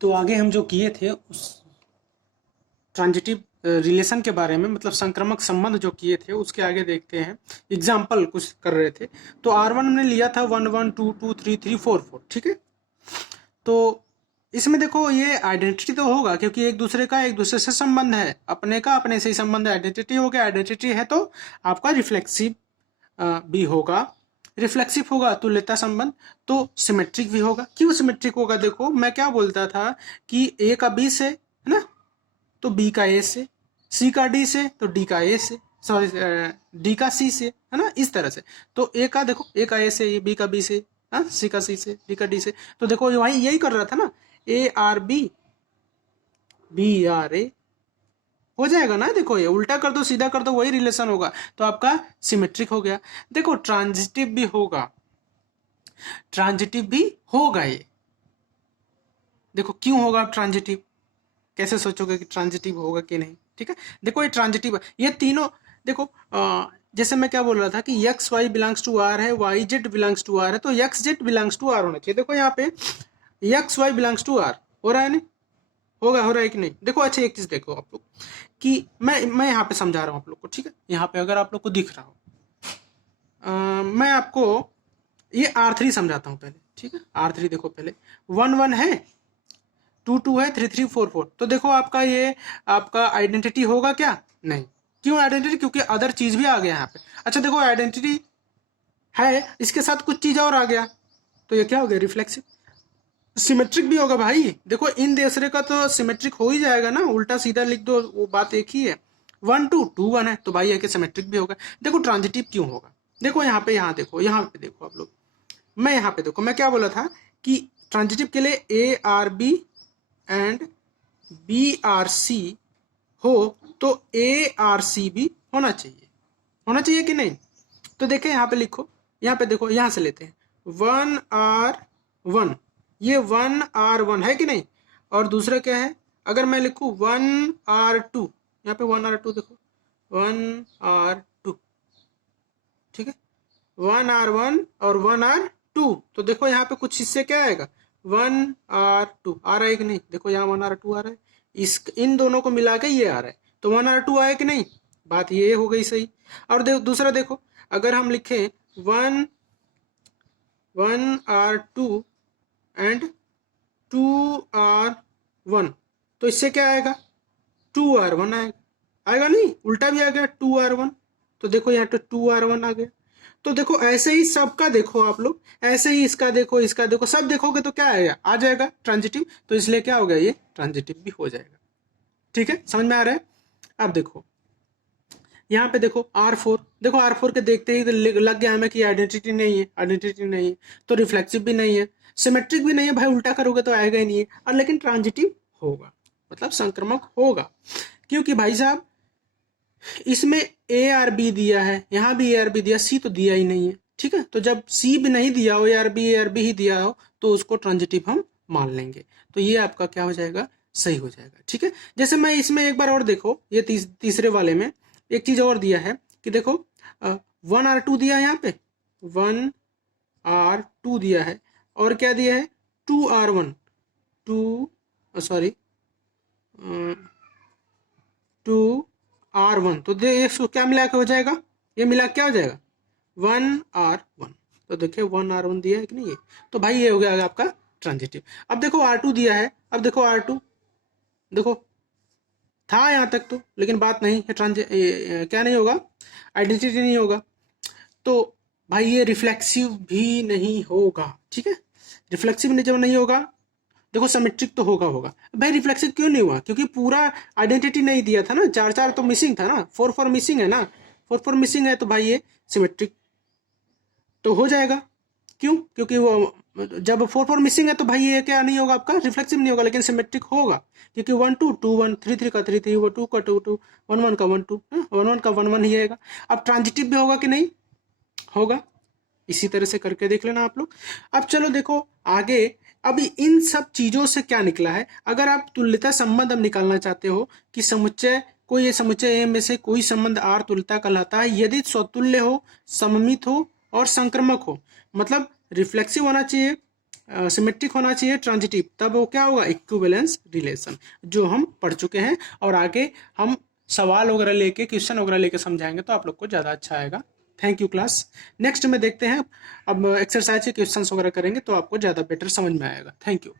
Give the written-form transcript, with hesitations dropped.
तो आगे हम जो किए थे उस ट्रांजिटिव रिलेशन के बारे में, मतलब संक्रामक संबंध जो किए थे उसके आगे देखते हैं। एग्जाम्पल कुछ कर रहे थे। तो R1 हमने लिया था 1 1 2 2 3 3 4 4, ठीक है। तो इसमें देखो ये आइडेंटिटी तो होगा क्योंकि एक दूसरे से संबंध है, अपने का अपने से ही संबंध है, आइडेंटिटी हो गया। आइडेंटिटी है तो आपका रिफ्लेक्सिव भी होगा, रिफ्लेक्सिव होगा तुल्यता संबंध, तो सिमेट्रिक भी होगा। क्यों सिमेट्रिक होगा? देखो मैं क्या बोलता था कि ए का बी से है ना, तो बी का ए से, सी का डी से तो डी का ए से, सॉरी डी का सी से, है ना, इस तरह से। तो ए का देखो, ए का ए से, बी का बी से, सी का सी से, डी का डी से। तो देखो वही यही कर रहा था ना, a R b, b R a हो जाएगा ना। देखो ये उल्टा कर दो सीधा कर दो वही रिलेशन होगा, तो आपका सिमेट्रिक हो गया। देखो ट्रांजिटिव भी होगा, ट्रांजिटिव भी होगा ये। देखो क्यों होगा ट्रांजिटिव, कैसे सोचोगे कि ट्रांजिटिव होगा कि नहीं? ठीक है, देखो ये ट्रांजिटिव है, ये तीनों। देखो जैसे मैं क्या बोल रहा था कि x y belongs to R है, y z belongs to R है, तो x z belongs to R होना चाहिए। देखो यहाँ पे x y belongs to R हो रहा है नहीं, होगा, हो रहा है कि नहीं? देखो अच्छा एक चीज देखो आप लोग कि मैं यहाँ पे समझा रहा हूँ आप लोग को, ठीक है। यहाँ पे अगर आप लोग को दिख रहा हो, मैं आपको ये R3 समझाता हूँ पहले, ठीक है। R3 देखो पहले 1 1 है, 2 2 है, 3 3 4 4। तो देखो आपका ये आपका आइडेंटिटी होगा क्या? नहीं। क्यों आइडेंटिटी? क्योंकि अदर चीज भी आ गया यहाँ पे। अच्छा देखो आइडेंटिटी है, इसके साथ कुछ चीज और आ गया, तो ये क्या हो गया? रिफ्लेक्सिव। सिमेट्रिक भी होगा भाई। देखो इन दूसरे का तो सिमेट्रिक हो ही जाएगा ना, उल्टा सीधा लिख दो वो बात एक ही है। 1 2 2 1 है तो भाई है कि सिमेट्रिक भी होगा। देखो ट्रांजिटिव क्यों होगा, देखो यहाँ पे, यहाँ देखो, यहाँ पे देखो आप लोग, मैं यहाँ पे देखो मैं क्या बोला था कि ट्रांजिटिव के लिए a R b and b R c हो तो ए आर सी भी होना चाहिए, होना चाहिए कि नहीं? तो देखें यहाँ पे लिखो, यहाँ पे देखो, यहाँ से लेते हैं 1 R 1, ये 1 R 1 है कि नहीं? और दूसरा क्या है? अगर मैं लिखूं 1 R 2, यहाँ पे 1 R 2 देखो, 1 R 2, ठीक है। 1 R 1 और 1 R 2, तो देखो यहाँ पे कुछ इससे क्या आएगा? 1 R 2 आ रहा है कि नहीं? देखो यहाँ 1 R 2 आ रहा है, इस इन दोनों को मिला के ये आ रहा है, तो 1 R 2 आया कि नहीं? बात ये हो गई सही। और दूसरा देखो, अगर हम लिखें 1 R 2 एंड 2 R 1, तो इससे क्या आएगा? 2 R 1 आएगा, आएगा नहीं? उल्टा भी आ गया 2 R 1, तो देखो यहाँ पे 2 R 1 आ गया। तो देखो ऐसे ही सबका देखो आप लोग, ऐसे ही इसका देखो, इसका देखो, सब देखोगे तो क्या आएगा? आ जाएगा ट्रांजिटिव। तो इसलिए क्या हो गया? ये ट्रांजिटिव भी हो जाएगा। ठीक है, समझ में आ रहा है? अब देखो यहाँ पे देखो R 4, देखो R 4 के देखते ही लग गया हमें कि आइडेंटिटी नहीं है, आइडेंटिटी नहीं है तो रिफ्लेक्सिव भी नहीं है, सिमेट्रिक भी नहीं है। भाई उल्टा करोगे तो आएगा ही नहीं है, और लेकिन ट्रांजिटिव होगा, मतलब संक्रमक होगा। क्योंकि भाई साहब इसमें ए आर बी दिया है, यहाँ भी ए आर बी दिया, सी तो दिया ही नहीं है, ठीक है। तो जब सी भी नहीं दिया हो, ए आर बी ही दिया हो, तो उसको ट्रांजिटिव हम मान लेंगे। तो ये आपका क्या हो जाएगा? सही हो जाएगा, ठीक है। जैसे मैं इसमें एक बार और देखो, ये तीसरे वाले में एक चीज और दिया है कि देखो 1 R 2 दिया है यहाँ पे, 1 R 2 दिया है, और क्या दिया है? 2 R 1, सॉरी 2 R 1, तो इसको क्या मिला के हो जाएगा? ये मिला क्या हो जाएगा? 1 R 1। तो देखिए 1 R 1 दिया है कि नहीं ये, तो भाई ये हो गया आपका ट्रांजिटिव। अब देखो R 2 दिया है, अब देखो R 2 देखो था यहाँ तक तो, लेकिन बात नहीं है, क्या नहीं होगा? आइडेंटिटी नहीं होगा, तो भाई ये रिफ्लेक्सिव भी नहीं होगा, ठीक है। रिफ्लेक्सिव जब नहीं होगा, देखो सिमेट्रिक तो होगा होगा। भाई रिफ्लेक्सिव क्यों नहीं हुआ? क्योंकि पूरा आइडेंटिटी नहीं दिया था ना, 4 4 तो मिसिंग था ना, 4 4 मिसिंग है ना, 4 4 मिसिंग है, तो भाई ये सिमेट्रिक तो हो जाएगा। क्यों? क्योंकि वो जब 4 4 मिसिंग है तो भाई ये क्या नहीं होगा? आपका रिफ्लेक्सिव नहीं होगा, लेकिन सिमेट्रिक होगा। क्योंकि 1 2 2 1, 3 3 का 3 3, 2 का 2 2, 1 1 का 1 2, 1 1 का 1 1 ही आएगा। अब ट्रांजिटिव भी होगा कि नहीं? होगा। इसी तरह से करके देख लेना आप लोग। अब चलो देखो आगे, अभी इन सब चीजों से क्या निकला है? अगर आप तुल्यता संबंध अब निकालना चाहते हो कि समुच्चय, कोई ये समुच्चय ए में से कोई संबंध आर तुल्यता कहलाता है यदि स्वतुल्य हो, सममित हो और संक्रमक हो। मतलब रिफ्लेक्सिव होना चाहिए, सिमेट्रिक होना चाहिए ट्रांजिटिव, तब वो क्या होगा, इक्विवेलेंस रिलेशन, जो हम पढ़ चुके हैं। और आगे हम सवाल वगैरह लेके, क्वेश्चन वगैरह लेके समझाएंगे तो आप लोग को ज़्यादा अच्छा आएगा। Thank you class. नेक्स्ट में देखते हैं, अब एक्सरसाइज के क्वेश्चंस वगैरह करेंगे तो आपको ज़्यादा बेटर समझ में आएगा। Thank you.